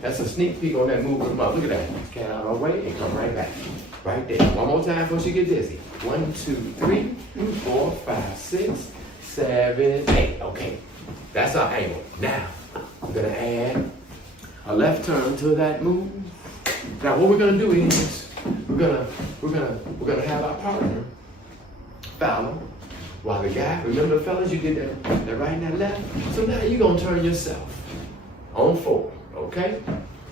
That's a sneak peek on that move. Come on, look at that. Get out of the way and come right back. Right there. One more time before she get dizzy. 1, 2, 3, 4, 5, 6, 7, 8. Okay. That's our angle. Now, we're gonna add a left turn to that move. Now what we're gonna do is we're gonna have our partner follow while the guy, remember fellas, you did that right and that left. So now you're gonna turn yourself on 4, okay?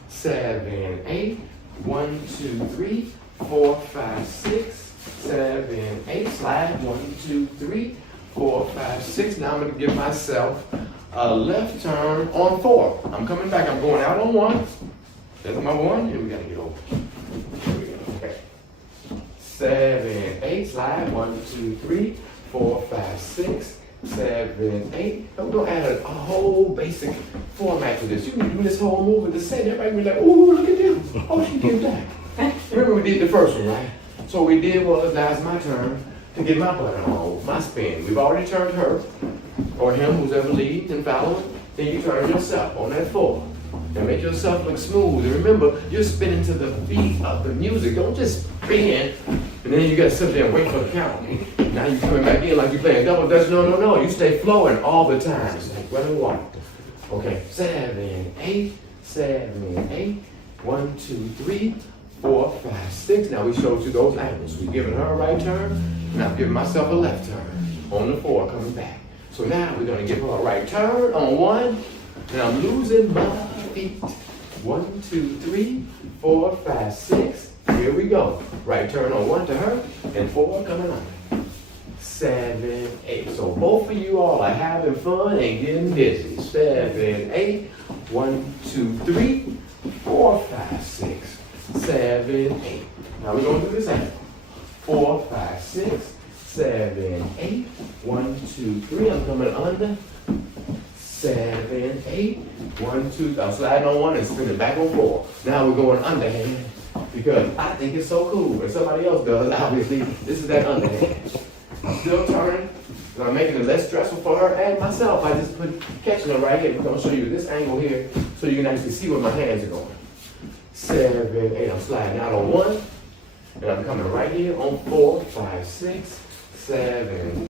7, 8, 1, 2, 3, 4, 5, 6, 7, 8. Slide 1, 2, 3, 4, 5, 6. Now I'm gonna give myself a left turn on 4. I'm coming back. I'm going out on 1. There's my 1, and we gotta get over. Here we go. Okay. 7, 8. Slide 1, 2, 3, 4, 5, 6, 7, 8. And we're gonna add a whole basic format to this. You can do this whole move at the same. Everybody be like, "Ooh, look at this! Oh, she did that." Remember we did the first one, right? So we did was now it's my turn to get my button on, my spin. We've already turned her or him, who's ever leads and follows. Then you turn yourself on that 4 and make yourself look smooth. And remember, you're spinning to the beat of the music. Don't just spin and then you gotta sit there and wait for the count. Now you're coming back in like you're playing double dutch. No. You stay flowing all the time. It's like running water. Okay, 7, 8, 7, 8. 1, 2, 3, 4, 5, 6. Now we showed you those angles. We're giving her a right turn, and I'm giving myself a left turn on the 4 coming back. So now we're gonna give her a right turn on 1, and I'm losing my feet. 1, 2, 3, 4, 5, 6. Here we go. Right turn on 1 to her, and 4 coming on. 7, 8. So both of you all are having fun and getting busy. 7, 8. 1, 2, 3, 4, 5, 6, 7, 8. Now we're going to do this angle. 4, 5, 6, 7, 8. 1, 2, 3. I'm coming under. 7, 8. 1, 2. I'm sliding on 1 and spinning back on 4. Now we're going underhand because I think it's so cool. And somebody else does, obviously. This is that underhand. I'm still turning. And I'm making it less stressful for her and myself. I just catching her right here. I'm going to show you this angle here so you can actually see where my hands are going. 7, 8. I'm sliding out on 1. And I'm coming right here on 4, 5, 6, 7.